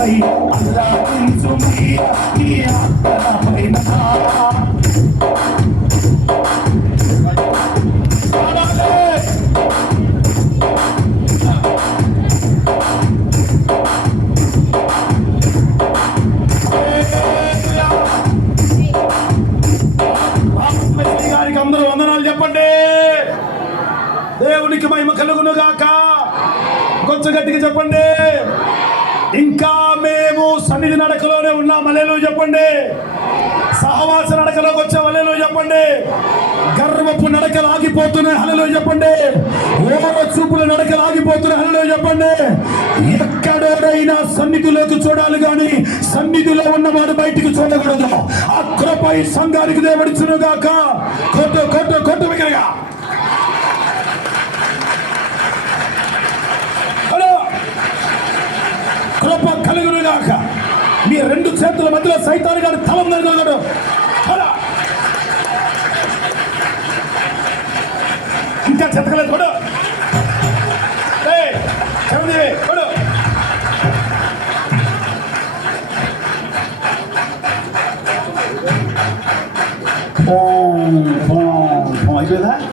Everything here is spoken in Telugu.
పై అల్లాడించుమయ్యా నీ ఆత్మపైన గారికి అందరూ వందనాలు చెప్పండి. దేవునికి మహిమ కలుగును గాక. కొంచెం గట్టిగా చెప్పండి. ఇంకా మేము సన్నిధి నడకలోనే ఉన్నాం. హల్లెలూయా చెప్పండి. సహవాస నడకలోకి వచ్చాం. హల్లెలూయా చెప్పండి. గర్వపు నడకలు ఆగిపోతున్నాయి. హల్లెలూయా చెప్పండి. ఓర చూపుల నడకలు ఆగిపోతున్నాయి. హల్లెలూయా చెప్పండి. ఎక్కడైనా సన్నిధిలోకి చూడాలి కానీ సన్నిధిలో ఉన్నవాడు బయటికి చూడకూడదు. ఆ కృప ఈ సంఘానికి దేవుడిచ్చును గాక. కొట్టు కొట్టు కొట్టు విగ్రహంగా కృప కలుగును గాక. మీ రెండు చేతుల మధ్యలో సైతాను గారి తలం నరగడు. ఇంకా చెతకలేదు కొడు. కొడు. ఓ